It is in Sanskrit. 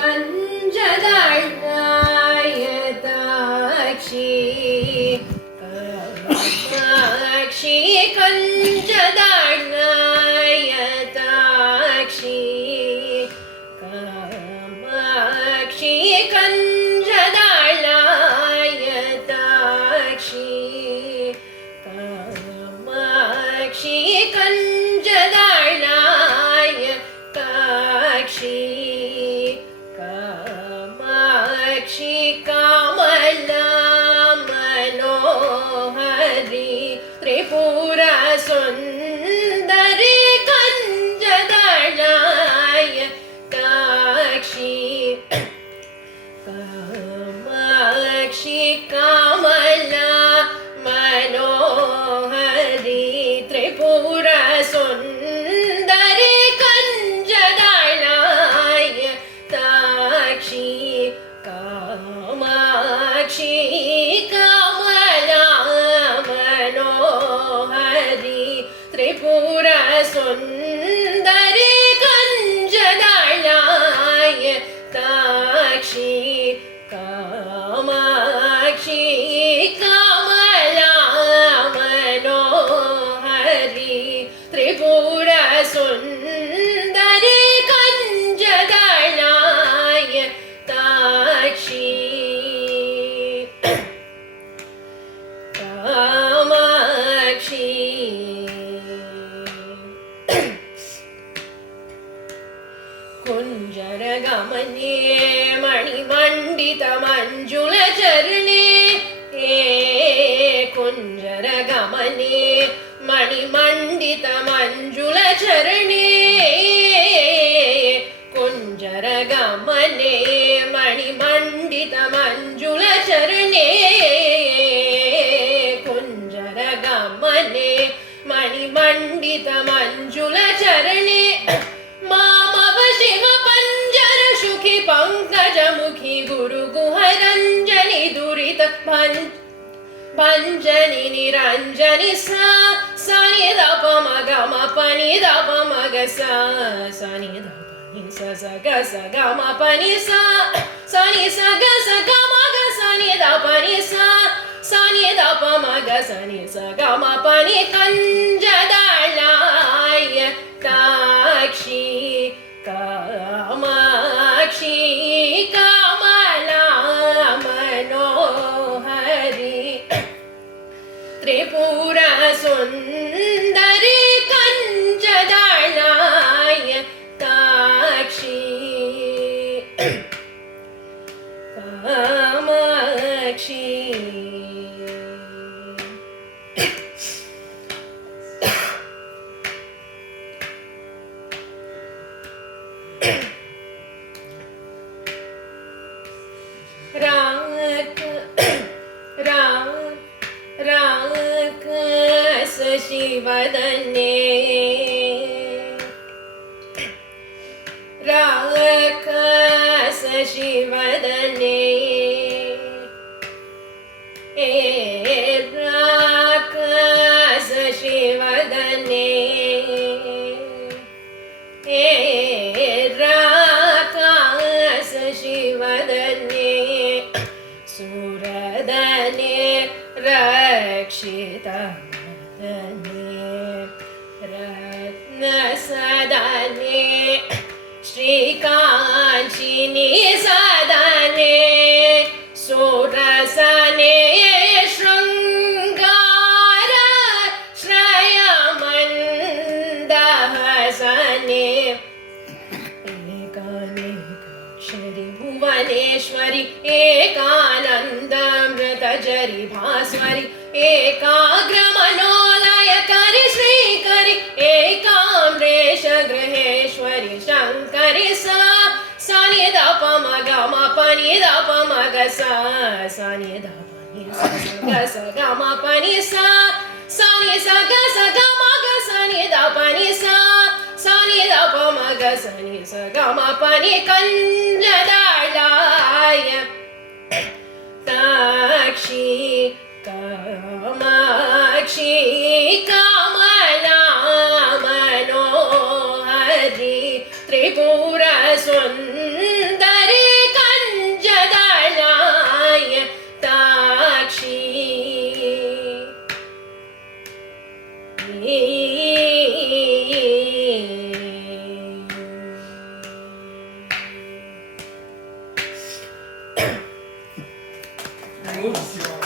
कञ्जदळ्ळायताक्षी कामाक्षी कञ्जदळ्ळायताक्षी कामाक्षी कञ्जदळ्ळायताक्षी कामाक्षी कञ्जदळ्ळायताक्षी कामाक्षी कामला मनोहरी त्रिपुरा सुन्दरी कञ्जदळ्ळायताक्षी कामाक्षी कामला मनोहरी त्रिपुरा सुन्दरी कञ्जदळ्ळायताक्षी कामाक्षी कामला मनोहरी त्रिपुरा सुन्दरी कञ्जदळ्ळायताक्षी कामाक्षी कामला मनोहरी त्रिपुरा सुन्दरी कञ्जदळ्ळायताक्षी कामाक्षी कुञ्जरगमने मणिमण्डितमञ्जुलचरणे कुञ्जरगमने मणिमण्डितमञ्जुलचरणे कुञ्जरगमने मणिमण्डितमञ्जुलचरणे कुञ्जरगमने मणिमण्डितमञ्जुलचरणे मामव शिव पञ्जरशुखि पङ्कजमुखि गुरुगुहरञ्जनि दुरित भञ्जनि निरञ्जनि सा सनि दप मग म पनि दप मग सा सनि दप स स ग स ग म पनि सा सनि स ग स ग म ग सनि दप नि सा सनि दप मग सनि स ग म पनि कञ्जदळ्ळायताक्षी कामाक्षी कामला मनोहरी त्रिपुरा सुन्दरी कञ्जदळ्ळायताक्षी कामाक्षी राकस शिवदने राकस शिवदने राकस शिवदने राकस शिवदने सुरदने रक्षितमदने रत्नसदने श्रीकाञ्चिनि सदने सुरसने शृङ्गार श्रयमन्दहसने एकानेकाक्षरि भुवनेश्वरि एकानन्दमृतजरि भास्वरि एकाग्रमनोलयकरि श्रीकरि एकाम्रेश गृहेश्वरि शङ्करि सा सनि दप मग म पनि दप मग सा सनि दप नि स ग स ग म पनि सा सनि स ग स ग म ग सनि दप नि सा सनि दप मग सनि स ग म पनि कञ्जदळ्ळायताक्षी कामाक्षी कामला मनोहरी त्रिपुरा सुन्दरी Bellissimo.